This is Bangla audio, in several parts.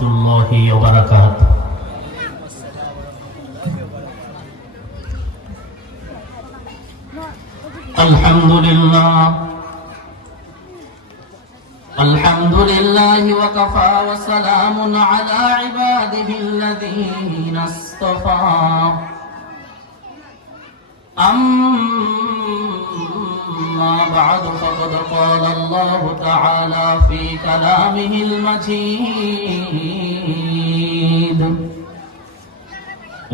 রহমতুল্লাহি ওয়া বারাকাতুহু। আলহামদুলিল্লাহ ওয়া কাফা ওয়া সালামুন আলা ইবাদিহিল্লাযীনা ইসতাফা। أما بعد فقد قال الله تعالى في كلامه المجيد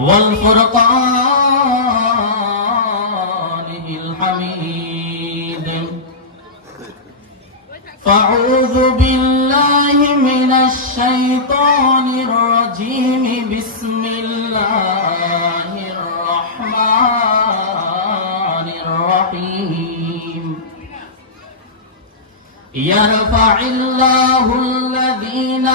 والفرقانه الحميد. فأعوذ بالله من الشيطان الرجيم. بسم الله الرحمن الرحيم. يرفع الله الذين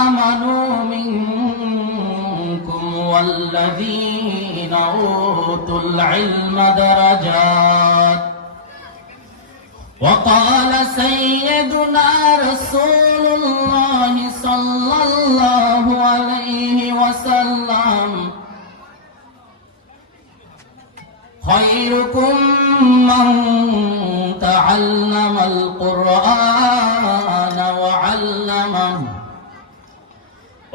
آمنوا منكم والذين أوتوا العلم درجات. وقال سيدنا رسول الله صلى الله عليه وسلم: خيركم من تعلم القرآن وعلمه.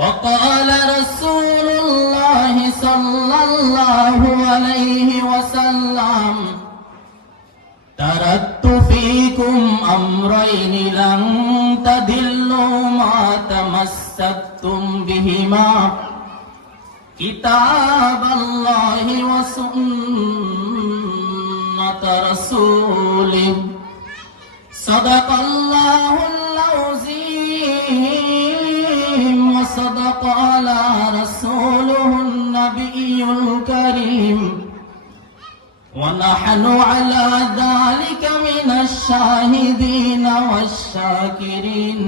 وقال رسول الله صلى الله عليه وسلم: تركت فيكم أمرين لن تضلوا ما تمسكتم بهما: كتاب الله وسنة رسوله. صدق الله العظيم وصدق على رسوله النبي الكريم. ونحن على ذلك من الشاهدين والشاكرين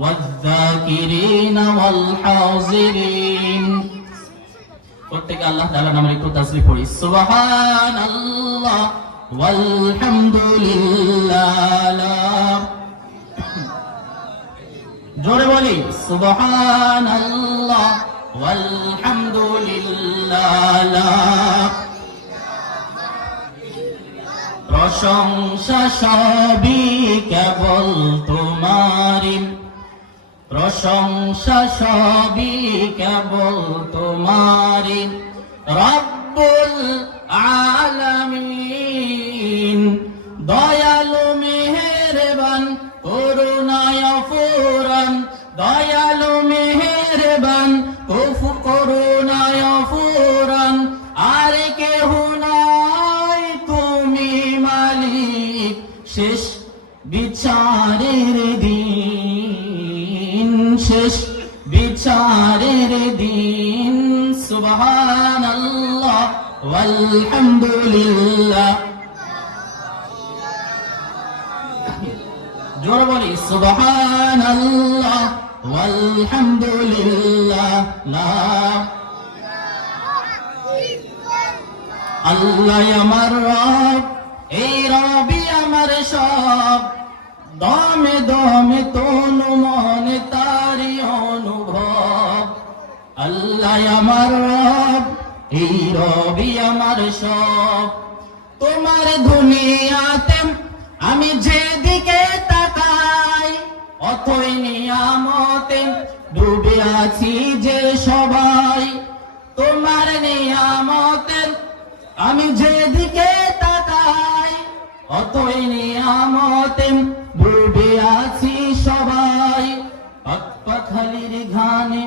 والذاكرين والحاضرين. প্রত্যেকে আল্লাহ তাআলার নামে একটু তাসবিহ পড়ি। সুবহানাল্লাহ ওয়ালহামদুলিল্লাহ। জোরে বলি সুবহানাল্লাহ ওয়ালহামদুলিল্লাহ। প্রশংসা সবই কেবল তোমারই, প্রশংসা সবই কেবল তোমারই। রব্বুল আলামিন দয়ালু মেহেরবান করুণায় ফুরান, দয়ালু মেহেরবান করুণায় ফুরান। আর কেহ নাই তুমি মালিক শেষ বিচারের দিন, শেষ বিচারের দিন। সুবহানাল্লাহ ওয়ালহামদুলিল্লাহ। জোরে বলি সুবহানাল্লাহ ওয়ালহামদুলিল্লাহ। আল্লাহ আমার রব, এই রবি আমার সব। দমে দমে তনু মনে তারি অনুভব। আল্লাহ আমার রব, এই রবি আমার সব। তোমার দুনিয়াতে আমি যেদিকে তাকাই, অথই নিয়ামতে ডুবে আছি যে সবাই। তোমার নিয়ামতে আমি যেদিকে তাকাই, অথই নিয়ামতে ডুবে আছি সবাই। পাখালির ঘানে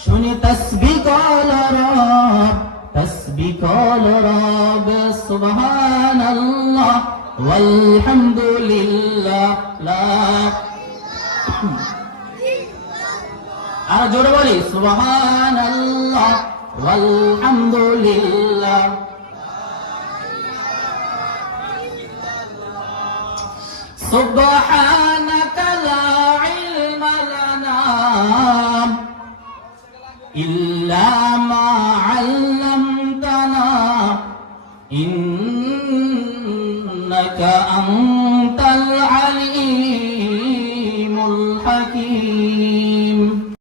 শুনি তসবিহ কল রব, তসবিহ কল রব। সুবহানাল্লাহ ওয়ালহামদুলিল্লাহ। আর জোরে বলি সুবহানাল্লাহ ওয়ালহামদুলিল্লাহ। সুবহানাকা লা ইলমা লানা ইল্লা